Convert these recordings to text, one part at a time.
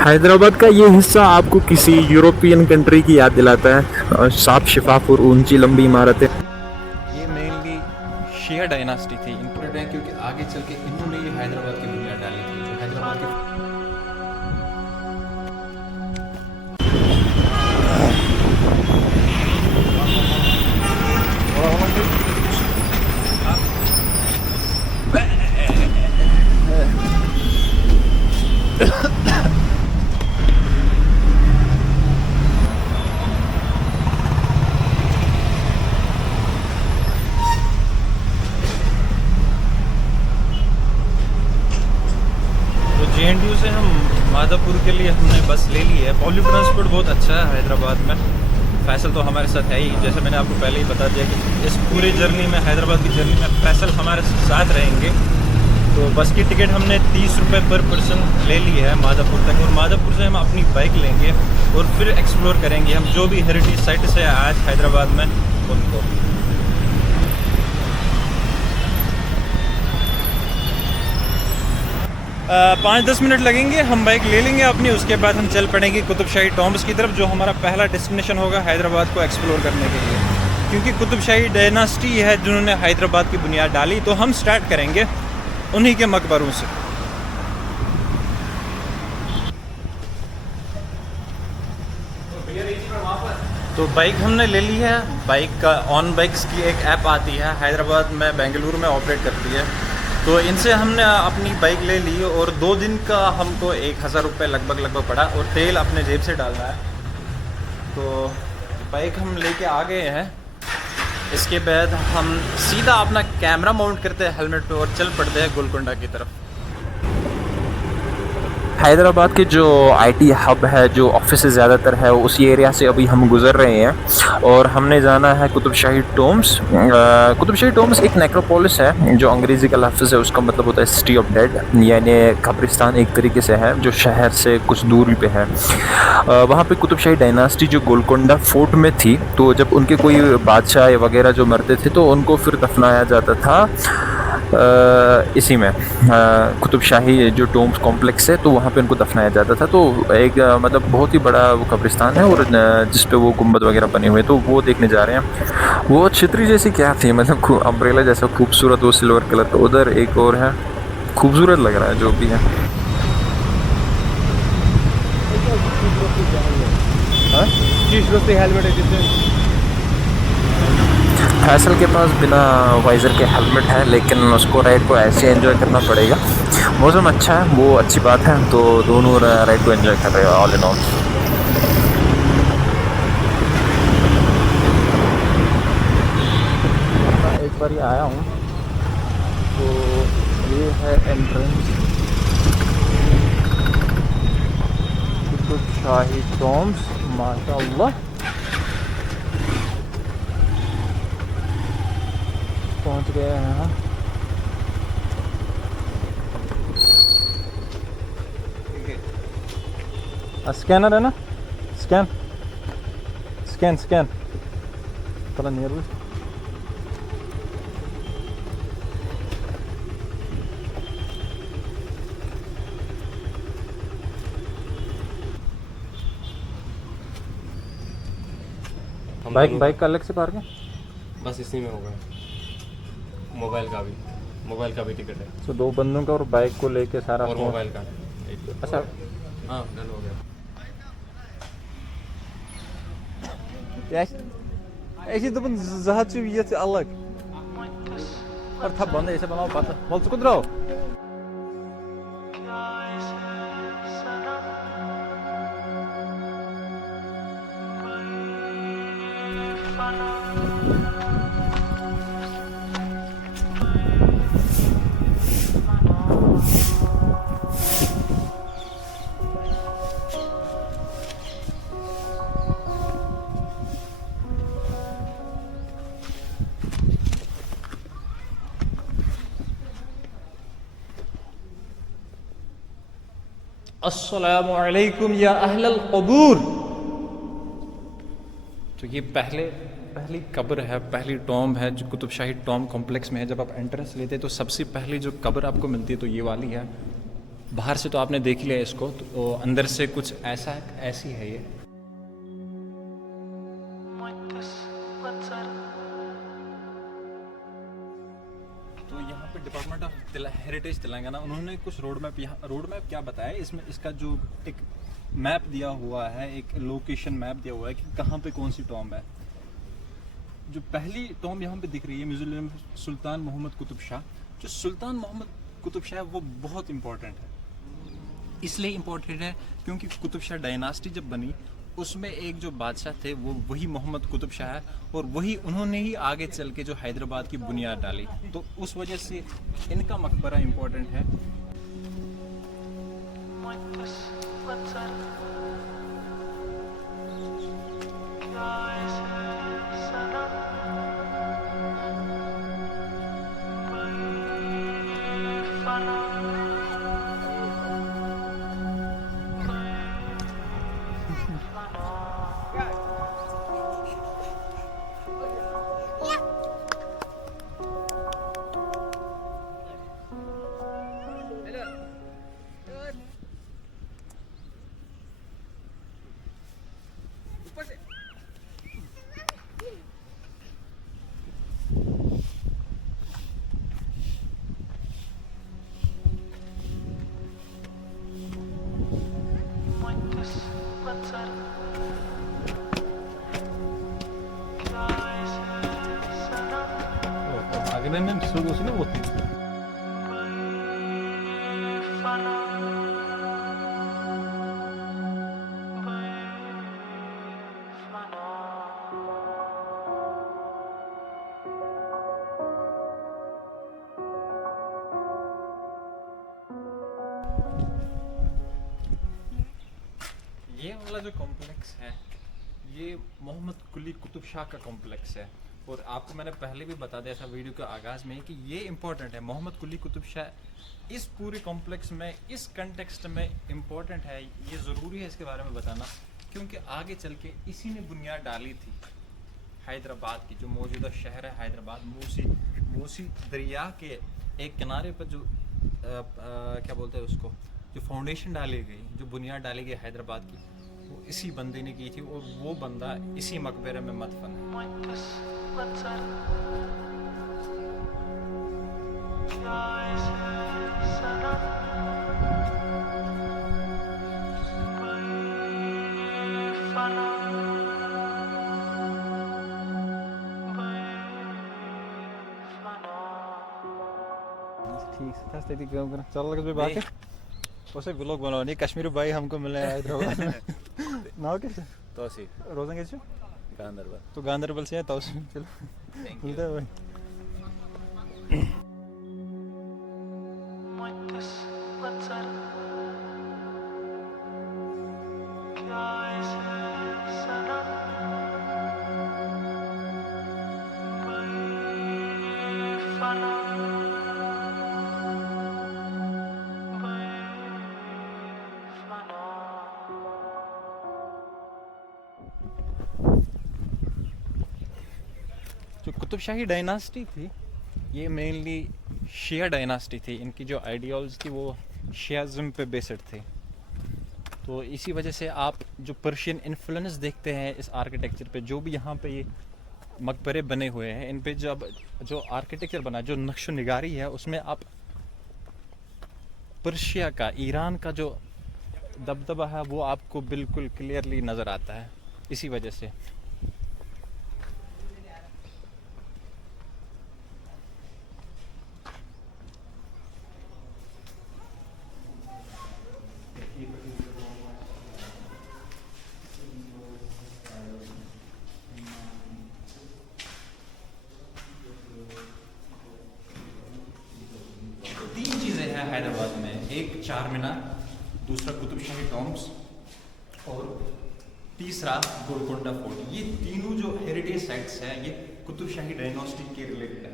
हैदराबाद का ये हिस्सा आपको किसी यूरोपियन कंट्री की याद दिलाता है। साफ शिफाफ और ऊंची लंबी इमारतें। ये मेनली शिया डायनास्टी थी इम्पोर्टेंट है क्योंकि आगे चल के इन्होंने ये हैदराबाद की बुनियाद डाली थी जो हैदराबाद के JNTU से हम माधापुर के लिए हमने बस ले ली है। पब्लिक ट्रांसपोर्ट बहुत अच्छा है हैदराबाद में। फैसल तो हमारे साथ है ही, जैसे मैंने आपको पहले ही बता दिया कि इस पूरी जर्नी में, हैदराबाद की जर्नी में फैसल हमारे साथ रहेंगे। तो बस की टिकट हमने 30 रुपये पर पर्सन ले ली है माधापुर तक, और माधापुर से हम अपनी बाइक लेंगे और फिर एक्सप्लोर करेंगे हम जो भी हेरिटेज साइट्स है आज हैदराबाद में उनको। 5-10 मिनट लगेंगे, हम बाइक ले लेंगे अपनी, उसके बाद हम चल पड़ेंगे कुतुब शाही टॉम्ब्स की तरफ, जो हमारा पहला डेस्टिनेशन होगा हैदराबाद को एक्सप्लोर करने के लिए। क्योंकि कुतुब शाही डायनास्टी है जिन्होंने हैदराबाद की बुनियाद डाली, तो हम स्टार्ट करेंगे उन्हीं के मकबरों से। तो बाइक हमने ले ली है। बाइक का ऑन बाइक्स की एक ऐप आती है, हैदराबाद में, बेंगलुरु में ऑपरेट करती है। तो इनसे हमने अपनी बाइक ले ली और 2 दिन का हमको 1000 रुपये लगभग पड़ा, और तेल अपने जेब से डालना है। तो बाइक हम लेके आ गए हैं। इसके बाद हम सीधा अपना कैमरा माउंट करते हैं हेलमेट पे और चल पड़ते हैं गोलकुंडा की तरफ। हैदराबाद के जो आईटी हब है, जो ऑफिस ज़्यादातर है, उसी एरिया से अभी हम गुज़र रहे हैं और हमने जाना है कुतुब शाही टॉम्ब्स। कुतुब शाही टॉम्ब्स एक नेक्रोपोलिस है, जो अंग्रेज़ी का लफ्ज़ है उसका मतलब होता है सिटी ऑफ डेड, यानी कब्रिस्तान एक तरीके से है, जो शहर से कुछ दूरी पे है। वहाँ पे कुतुब शाही डायनास्टी जो गोलकुंडा फोर्ट में थी, तो जब उनके कोई बादशाह वगैरह जो मरते थे तो उनको फिर दफनाया जाता था इसी में, कुतुब शाही जो टॉम्ब्स कॉम्प्लेक्स है, तो वहाँ पे उनको दफनाया जाता था। तो एक मतलब बहुत ही बड़ा वो कब्रिस्तान है, और जिस पे वो गुम्बद वगैरह बने हुए, तो वो देखने जा रहे हैं। वो छतरी जैसी क्या थी, मतलब अम्ब्रेला जैसा खूबसूरत, वो सिल्वर कलर का। उधर एक और है, खूबसूरत लग रहा है जो भी है। फैसल के पास बिना वाइज़र के हेलमेट है, लेकिन उसको राइड को ऐसे एंजॉय करना पड़ेगा। मौसम अच्छा है, वो अच्छी बात है, तो दोनों राइड को एंजॉय कर रहे हैं ऑल इन ऑल। एक बार ही आया हूँ, तो ये है एंट्रेंस कुतुब शाही टॉम्ब्स। माशाअल्लाह पहुंच गए हैं यहाँ। स्कैनर है ना, स्कैन स्कैन स्कैन थोड़ा नियर। बाइक का अलग से पार्क है, बस इसी में होगा। मोबाइल का भी टिकट है। तो 2 बंदों का और बाइक को लेके सारा और मोबाइल का अच्छा, हाँ डन हो गया। ऐसी तो जहाज ये से अलग और था बंद ऐसे बनाओ पता बोल सुकुद रहो। अस्सलामु अलैकुम या अहलल क़ुबूर। तो ये पहली कब्र है, पहली टॉम्ब है जो कुतुब शाही टॉम्ब कॉम्प्लेक्स में है। जब आप एंट्रेंस लेते हैं तो सबसे पहली जो कब्र आपको मिलती है तो ये वाली है। बाहर से तो आपने देख लिया इसको, तो अंदर से कुछ ऐसी है ये। तो यहाँ पे डिपार्टमेंट ऑफ हेरिटेज तेलंगाना, उन्होंने कुछ रोड मैप क्या बताया इसमें, इसका जो एक मैप दिया हुआ है, एक लोकेशन मैप दिया हुआ है कि कहाँ पे कौन सी टॉम्ब है। जो पहली टॉम्ब यहाँ पे दिख रही है म्यूजियम सुल्तान मोहम्मद कुतुब शाह। जो सुल्तान मोहम्मद कुतुब शाह है वो बहुत इंपॉर्टेंट है, इसलिए इम्पोर्टेंट है क्योंकि कुतुब शाह डायनास्टी जब बनी उसमें एक जो बादशाह थे वो वही मोहम्मद कुतुब शाह है, और वही उन्होंने ही आगे चल के जो हैदराबाद की बुनियाद डाली, तो उस वजह से इनका मकबरा इम्पोर्टेंट है। Agreement solusione vuoti. ये वाला जो कॉम्प्लेक्स है ये मोहम्मद कुली कुतुब शाह का कॉम्प्लेक्स है, और आपको मैंने पहले भी बता दिया था वीडियो के आगाज़ में कि ये इम्पोर्टेंट है। मोहम्मद कुली कुतुब शाह इस पूरे कॉम्प्लेक्स में, इस कंटेक्स्ट में इम्पोर्टेंट है, ये ज़रूरी है इसके बारे में बताना, क्योंकि आगे चल के इसी ने बुनियाद डाली थी हैदराबाद की, जो मौजूदा शहर है हैदराबाद। मूसी दरिया के एक किनारे पर जो क्या बोलते हैं उसको, जो फाउंडेशन डाली गई, जो बुनियाद डाली गई हैदराबाद की, वो इसी बंदे ने की थी, और वो बंदा इसी मकबरे में मदफन है। ठीक है, चल लगे बात है उसे व्लॉग बनाओ। कश्मीरी भाई हमको मिले हैदराबाद में। नाव कैसे? तौसीफ रोज़न कैसे? गांधरबल। तो गांधरबल से है तौसीफ। चलो मिलता है भाई। जो कुतुब शाही डायनास्टी थी ये मेनली शिया डायनास्टी थी, इनकी जो आइडियोलॉजी थी वो शियाज़म पे बेस्ड थे। तो इसी वजह से आप जो पर्शियन इन्फ्लुएंस देखते हैं इस आर्किटेक्चर पे, जो भी यहाँ पे ये मकबरे बने हुए हैं, इन पे जब जो आर्किटेक्चर बना, जो नक्शो निगारी है, उसमें आप पर्शिया का, ईरान का जो दबदबा है वो आपको बिल्कुल क्लियरली नज़र आता है। इसी वजह से तीन चीज़ें हैं हैदराबाद में, एक चार मीनार, दूसरा कुतुब शाही टॉम्ब्स और तीसरा गोलकोंडा फोर्ट। ये तीनों जो हेरिटेज साइट्स हैं ये कुतुब शाही डायनास्टी के रिलेटेड है।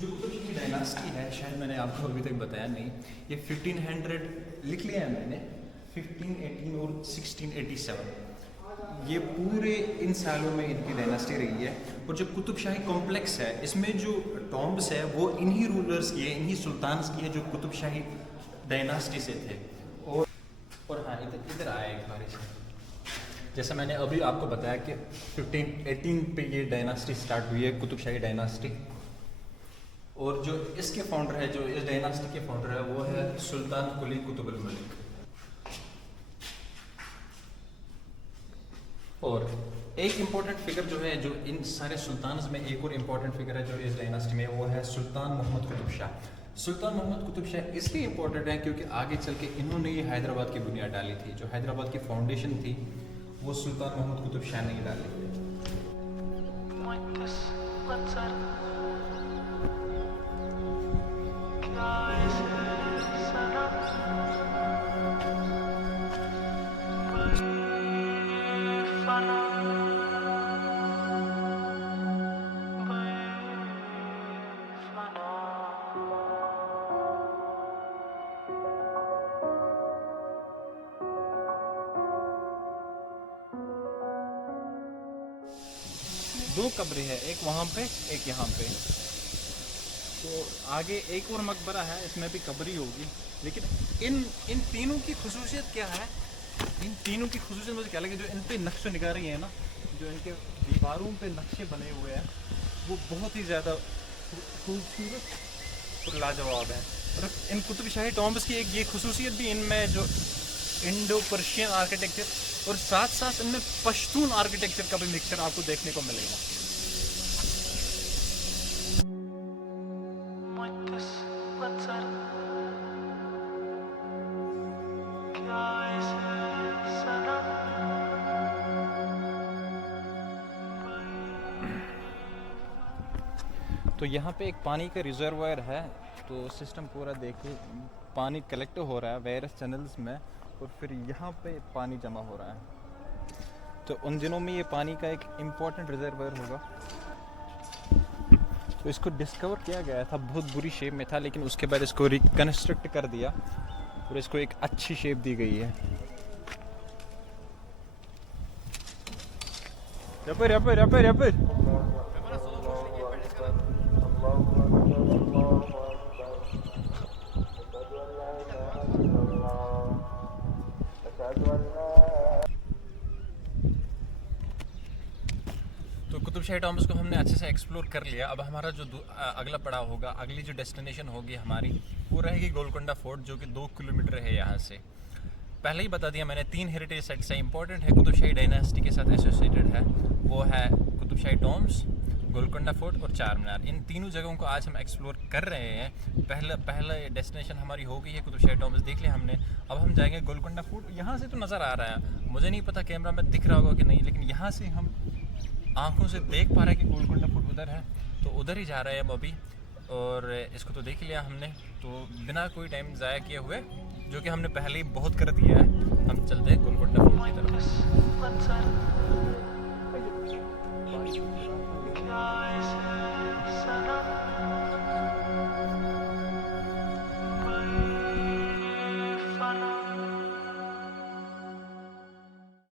जो कुतुब शाही डायनास्टी है, शायद मैंने आपको अभी तक बताया नहीं, ये 1500 लिख लिया है मैंने, 1518 और 1687, ये पूरे इन सालों में इनकी डायनास्टी रही है। और जो कुतुब शाही कॉम्प्लेक्स है इसमें जो टॉम्ब्स है वो इन्हीं रूलर्स की है, इन्हीं सुल्तान्स की है, जो कुतुब शाही डायनास्टी से थे। और हाँ, इधर आया एक बारिश। जैसा मैंने अभी आपको बताया कि 1518 पे ये डायनास्टी स्टार्ट हुई है, कुतुब शाही डायनास्टी। और जो इसके फाउंडर है, जो इस डायनास्टी के फाउंडर है, वो है सुल्तान कुली कुतुबुल मलिक। और एक इम्पॉर्टेंट फिगर जो है, जो इन सारे सुल्तान में एक और इम्पॉर्टेंट फिगर है जो इस डायनास्टी में, वो है सुल्तान मोहम्मद कुतुब शाह। सुल्तान मोहम्मद कुतुब शाह इसलिए इम्पोर्टेंट है क्योंकि आगे चल के इन्होंने ही हैदराबाद की बुनियाद डाली थी। जो हैदराबाद की फाउंडेशन थी वो सुल्तान मोहम्मद कुतुब शाह ने ही डाली। दो कब्रें हैं, एक वहाँ पे एक यहाँ पे। तो आगे एक और मकबरा है, इसमें भी कब्री होगी। लेकिन इन तीनों की खुसूसियत क्या है? इन तीनों की खुसूसियत मुझे क्या लगी, जो इन पे नक्श निगारी है ना, जो इनके दीवारों पे नक्शे बने हुए हैं, वो बहुत ही ज़्यादा खूबसूरत और लाजवाब है। और इन कुतुब शाही टॉम्ब्स की एक ये खुसूसियत भी इनमें, जो इंडो पर्शियन आर्किटेक्चर और साथ साथ इनमें पश्तून आर्किटेक्चर का भी मिक्सचर आपको देखने को मिलेगा। तो यहाँ पे एक पानी का रिजर्वायर है। तो सिस्टम पूरा देखिए, पानी कलेक्ट हो रहा है वेरियस चैनल्स में और फिर यहाँ पे पानी जमा हो रहा है। तो उन दिनों में ये पानी का एक इम्पॉर्टेंट रिजर्वायर होगा। तो इसको डिस्कवर किया गया था, बहुत बुरी शेप में था, लेकिन उसके बाद इसको रिकन्स्ट्रक्ट कर दिया और इसको एक अच्छी शेप दी गई है। तो कुतुब शाही टॉम्ब्स को हमने अच्छे से एक्सप्लोर कर लिया। अब हमारा जो अगला पड़ाव होगा, अगली जो डेस्टिनेशन होगी हमारी, वो रहेगी गोलकोंडा फोर्ट, जो कि 2 किलोमीटर है यहाँ से। पहले ही बता दिया मैंने, 3 हेरिटेज साइट्स है, इंपॉर्टेंट है, कुतुब शाही डायनास्टी के साथ एसोसिएटेड है। वो है कुतुब शाही टॉम्ब्स, गोलकोंडा फोर्ट और चार मीनार। इन तीनों जगहों को आज हम एक्सप्लोर कर रहे हैं। पहला डेस्टिनेशन हमारी हो गई है कुतुब शाही टॉम्ब्स, देख लिया हमने। अब हम जाएंगे गोलकोंडा फोर्ट। यहाँ से तो नज़र आ रहा है, मुझे नहीं पता कैमरा में दिख रहा होगा कि नहीं, लेकिन यहाँ से हम आंखों से देख पा रहे हैं कि गोलकोंडा फोर्ट उधर है। तो उधर ही जा रहे हैं अब अभी, और इसको तो देख लिया हमने। तो बिना कोई टाइम ज़ाया किए हुए, जो कि हमने पहले ही बहुत कर दिया है, हम चलते हैं गोलकोंडा फोर्ट की तरफ।